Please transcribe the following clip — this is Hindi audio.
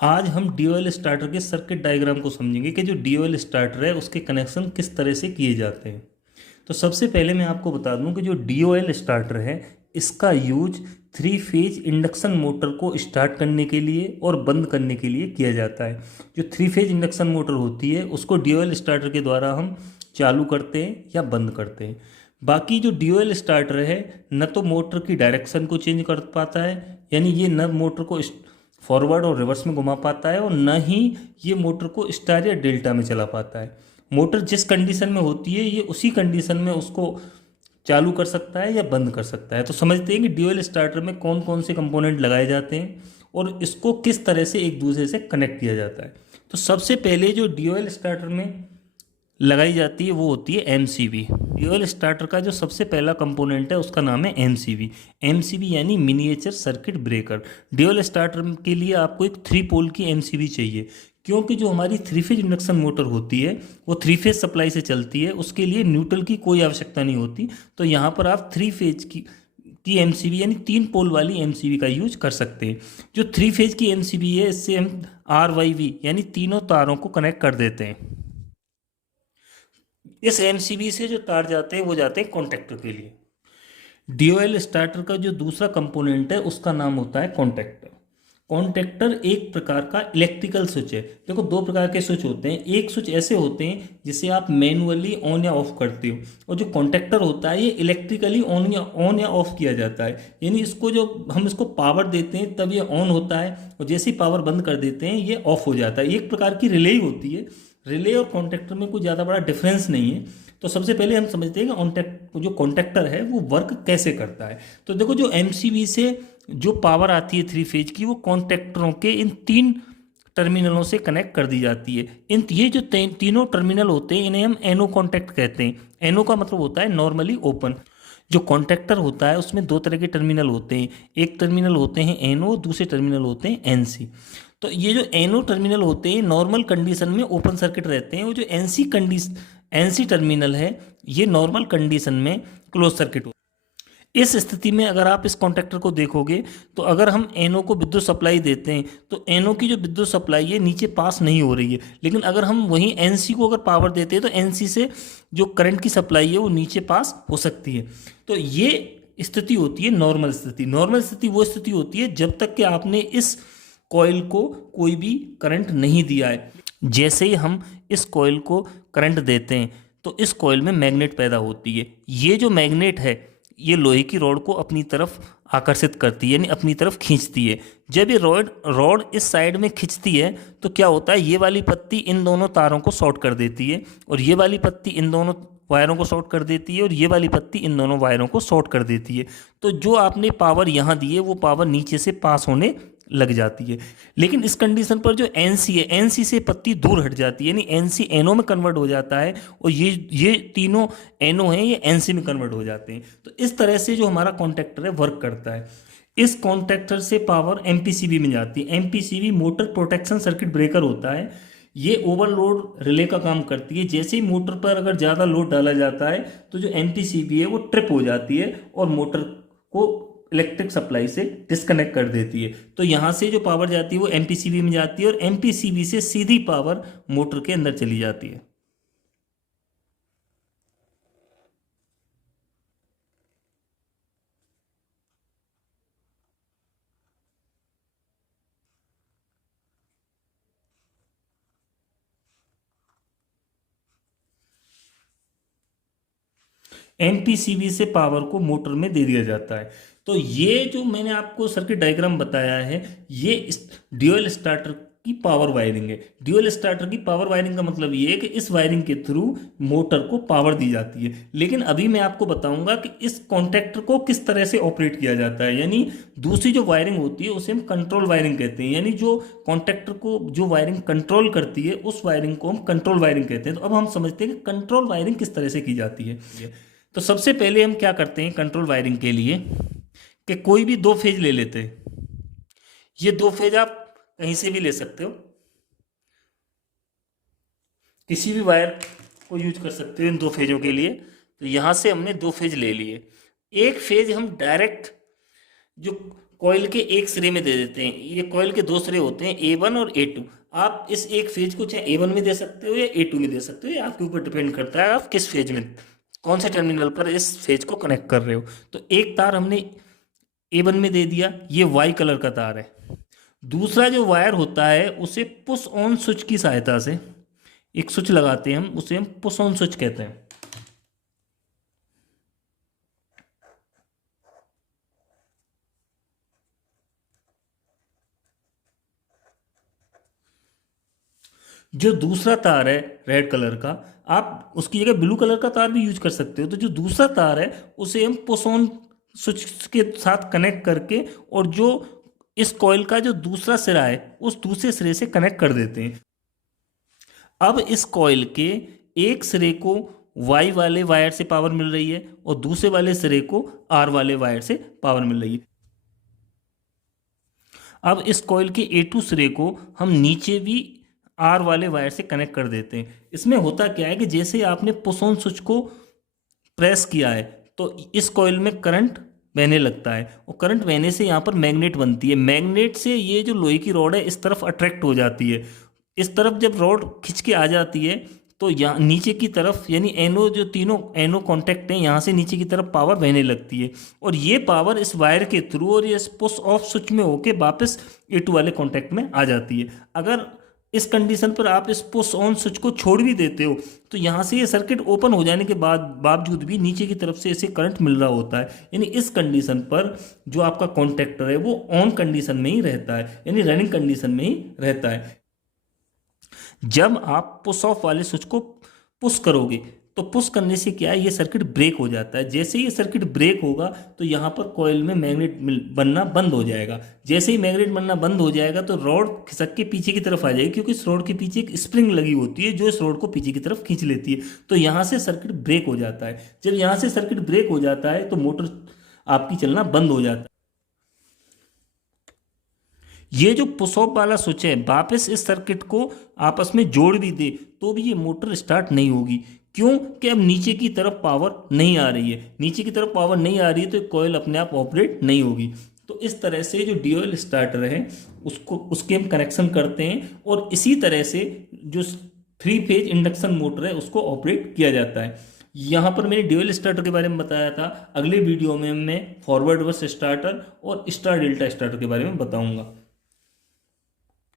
आज हम डीओएल स्टार्टर के सर्किट डायग्राम को समझेंगे कि जो डीओएल स्टार्टर है उसके कनेक्शन किस तरह से किए जाते हैं। तो सबसे पहले मैं आपको बता दूं कि जो डीओएल स्टार्टर है इसका use three phase induction motor को स्टार्ट करने के लिए और बंद करने के लिए किया जाता है। जो थ्री फेज इंडक्शन मोटर होती है उसको डीओएल स्टार्टर के द्वारा हम चालू करते हैं या बंद करते हैं। बाकी जो डीओएल स्टार्टर है न तो मोटर की डायरेक्शन को चेंज कर पाता है, यानी ये न मोटर को फॉरवर्ड और रिवर्स में घुमा पाता है, और न ही ये मोटर को स्टार या डेल्टा में चला पाता है। मोटर जिस कंडीशन में होती है ये उसी कंडीशन में उसको चालू कर सकता है या बंद कर सकता है। तो समझते हैं कि ड्यूअल स्टार्टर में कौन कौन से कंपोनेंट लगाए जाते हैं और इसको किस तरह से एक दूसरे से कनेक्ट किया जाता है। तो सबसे पहले जो ड्यूअल स्टार्टर में लगाई जाती है वो होती है एमसीबी। ड्यूअल स्टार्टर का जो सबसे पहला कंपोनेंट है उसका नाम है एमसीबी। एमसीबी यानी miniature circuit breaker. Dual starter के लिए आपको एक 3 पोल की एमसीबी चाहिए, क्योंकि जो हमारी 3 फेज इंडक्शन मोटर होती है वो 3 फेज सप्लाई से चलती है, उसके लिए न्यूट्रल की कोई आवश्यकता नहीं होती। तो यहाँ पर आप 3 फेज की एमसीबी यानी 3 पोल वाली एमसीबी का यूज कर सकते हैं। जो 3 फेज की एमसीबी है इससे हम RYV यानी तीनों तारों को कनेक्ट कर देते हैं। इस एमसीबी से जो तार जाते हैं वो जाते हैं कॉन्टेक्टर के लिए। डीओएल स्टार्टर का जो दूसरा कंपोनेंट है उसका नाम होता है कॉन्टेक्टर। कॉन्टेक्टर एक प्रकार का इलेक्ट्रिकल स्विच है। देखो, दो प्रकार के स्विच होते हैं। एक स्विच ऐसे होते हैं जिसे आप मैनुअली ऑन या ऑफ करते हो, और जो कॉन्टेक्टर होता है ये इलेक्ट्रिकली ऑन या ऑफ किया जाता है। यानी इसको जो हम इसको पावर देते हैं तब ये ऑन होता है, और जैसे ही पावर बंद कर देते हैं ये ऑफ हो जाता है। एक प्रकार की रिले ही होती है। रिले और कॉन्टेक्टर में कोई ज़्यादा बड़ा डिफरेंस नहीं है। तो सबसे पहले हम समझते हैं कि जो कॉन्टेक्टर है वो वर्क कैसे करता है। तो देखो, जो एमसीबी से जो पावर आती है 3 फेज की वो कॉन्टेक्टरों के इन 3 टर्मिनलों से कनेक्ट कर दी जाती है। ये जो तीनों टर्मिनल होते हैं इन्हें हम एनो कॉन्टैक्ट कहते हैं। एनो का मतलब होता है नॉर्मली ओपन। जो कॉन्टेक्टर होता है उसमें 2 तरह के टर्मिनल होते हैं। एक टर्मिनल होते हैं एनो, दूसरे टर्मिनल होते हैं एनसी। तो ये जो एनो टर्मिनल होते हैं नॉर्मल कंडीशन में ओपन सर्किट रहते हैं, और जो एनसी टर्मिनल है ये नॉर्मल कंडीशन में क्लोज सर्किट होता है। इस स्थिति में अगर आप इस कॉन्टेक्टर को देखोगे तो अगर हम एनो को विद्युत सप्लाई देते हैं तो एनो की जो विद्युत सप्लाई है नीचे पास नहीं हो रही है, लेकिन अगर हम वहीं एनसी को अगर पावर देते हैं तो एनसी से जो करंट की सप्लाई है वो नीचे पास हो सकती है। तो ये स्थिति होती है नॉर्मल स्थिति। नॉर्मल स्थिति वो स्थिति होती है जब तक कि आपने इस कॉइल को कोई भी करंट नहीं दिया है। जैसे ही हम इस कॉइल को करंट देते हैं तो इस कॉइल में मैग्नेट पैदा होती है। ये जो मैग्नेट है ये लोहे की रॉड को अपनी तरफ आकर्षित करती है, यानी अपनी तरफ खींचती है। जब ये रॉड इस साइड में खींचती है तो क्या होता है, ये वाली पत्ती इन दोनों तारों को शॉर्ट कर देती है, और ये वाली पत्ती इन दोनों वायरों को शॉर्ट कर देती है, और ये वाली पत्ती इन दोनों वायरों को शॉर्ट कर देती है। तो जो आपने पावर यहाँ दी है वो पावर नीचे से पास होने लग जाती है। लेकिन इस कंडीशन पर जो एनसी है, एनसी से पत्ती दूर हट जाती है, यानी एनसी एनओ में कन्वर्ट हो जाता है, और ये तीनों एनओ हैं ये एनसी में कन्वर्ट हो जाते हैं। तो इस तरह से जो हमारा कॉन्टेक्टर है वर्क करता है। इस कॉन्टेक्टर से पावर एमपीसीबी में जाती है। MPCB motor protection circuit breaker होता है। ये ओवरलोड रिले का काम करती है। जैसे ही मोटर पर अगर ज़्यादा लोड डाला जाता है तो जो एमपीसीबी है वो ट्रिप हो जाती है और मोटर को इलेक्ट्रिक सप्लाई से डिस्कनेक्ट कर देती है। तो यहाँ से जो पावर जाती है वो एमपीसीबी में जाती है, और एमपीसीबी से सीधी पावर मोटर के अंदर चली जाती है। एमपीसीबी से पावर को मोटर में दे दिया जाता है। तो ये जो मैंने आपको सर्किट डायग्राम बताया है ये ड्यूअल स्टार्टर की पावर वायरिंग है। ड्यूअल स्टार्टर की पावर वायरिंग का मतलब ये है कि इस वायरिंग के थ्रू मोटर को पावर दी जाती है। लेकिन अभी मैं आपको बताऊंगा कि इस कॉन्टेक्टर को किस तरह से ऑपरेट किया जाता है। यानी दूसरी जो वायरिंग होती है उसे हम कंट्रोल वायरिंग कहते हैं। यानी जो कॉन्टेक्टर को जो वायरिंग कंट्रोल करती है उस वायरिंग को हम कंट्रोल वायरिंग कहते हैं। तो अब हम समझते हैं कि कंट्रोल वायरिंग किस तरह से की जाती है। तो सबसे पहले हम क्या करते हैं कंट्रोल वायरिंग के लिए कि कोई भी 2 फेज ले लेते हैं। ये 2 फेज आप कहीं से भी ले सकते हो, किसी भी वायर को यूज कर सकते हो इन 2 फेजों के लिए। तो यहाँ से हमने 2 फेज ले लिए। एक फेज हम डायरेक्ट जो कॉइल के एक सिरे में दे देते हैं। ये कॉइल के दो सिरे होते हैं, A1 और A2। आप इस एक फेज को चाहे A1 में दे सकते हो या A2 में दे सकते हो, ये आपके ऊपर डिपेंड करता है आप किस फेज में, कौन से टर्मिनल पर इस फेज को कनेक्ट कर रहे हो। तो एक तार हमने A1 में दे दिया, ये वाई कलर का तार है। दूसरा जो वायर होता है उसे पुश ऑन स्विच की सहायता से, एक स्विच लगाते हैं हम, उसे हम पुश ऑन स्विच कहते हैं। जो दूसरा तार है रेड कलर का, आप उसकी जगह ब्लू कलर का तार भी यूज कर सकते हो। तो जो दूसरा तार है उसे हम पुश ऑन स्विच के साथ कनेक्ट करके, और जो इस कॉइल का जो दूसरा सिरा है उस दूसरे सिरे से कनेक्ट कर देते हैं। अब इस कॉइल के एक सिरे को वाई वाले वायर से पावर मिल रही है और दूसरे वाले सिरे को आर वाले वायर से पावर मिल रही है। अब इस कॉइल के A2 सिरे को हम नीचे भी आर वाले वायर से कनेक्ट कर देते हैं। इसमें होता क्या है कि जैसे ही आपने पुश ऑन स्विच को प्रेस किया है तो इस कॉइल में करंट बहने लगता है, और करंट बहने से यहाँ पर मैग्नेट बनती है। मैग्नेट से ये जो लोहे की रॉड है इस तरफ अट्रैक्ट हो जाती है। इस तरफ जब रॉड खिंच के आ जाती है तो यहाँ नीचे की तरफ, यानी एनो, जो तीनों एनो कॉन्टैक्ट हैं, यहाँ से नीचे की तरफ पावर बहने लगती है, और ये पावर इस वायर के थ्रू और ये पुश ऑफ स्विच में होके वापस A2 वाले कॉन्टैक्ट में आ जाती है। अगर इस कंडीशन पर आप इस पुश ऑन स्विच को छोड़ भी देते हो तो यहाँ से ये सर्किट ओपन हो जाने के बाद बावजूद भी नीचे की तरफ से इसे करंट मिल रहा होता है। यानी इस कंडीशन पर जो आपका कॉन्टैक्टर है वो ऑन कंडीशन में ही रहता है, यानी रनिंग कंडीशन में ही रहता है। जब आप पुश ऑफ वाले स्विच को पुश करोगे तो पुश करने से क्या है, ये सर्किट ब्रेक हो जाता है। जैसे ही ये सर्किट ब्रेक होगा तो यहाँ पर कॉइल में मैग्नेट बनना बंद हो जाएगा। जैसे ही मैग्नेट बनना बंद हो जाएगा तो रॉड खिसक के पीछे की तरफ आ जाएगी, क्योंकि इस रॉड के पीछे एक स्प्रिंग लगी होती है जो इस रॉड को पीछे की तरफ खींच लेती है। तो यहाँ से सर्किट ब्रेक हो जाता है। जब यहाँ से सर्किट ब्रेक हो जाता है तो मोटर आपकी चलना बंद हो जाता है। ये जो पुश ऑफ वाला स्विच है वापस इस सर्किट को आपस में जोड़ भी दे तो भी ये मोटर स्टार्ट नहीं होगी। क्यों? कि अब नीचे की तरफ पावर नहीं आ रही है। नीचे की तरफ पावर नहीं आ रही है तो कॉइल अपने आप ऑपरेट नहीं होगी। तो इस तरह से जो ड्यूअल स्टार्टर है उसके हम कनेक्शन करते हैं, और इसी तरह से जो 3 फेज इंडक्शन मोटर है उसको ऑपरेट किया जाता है। यहाँ पर मैंने ड्यूअल स्टार्टर के बारे में बताया था। अगले वीडियो में मैं फॉरवर्ड बस स्टार्टर और स्टार डेल्टा स्टार्टर के बारे में बताऊंगा।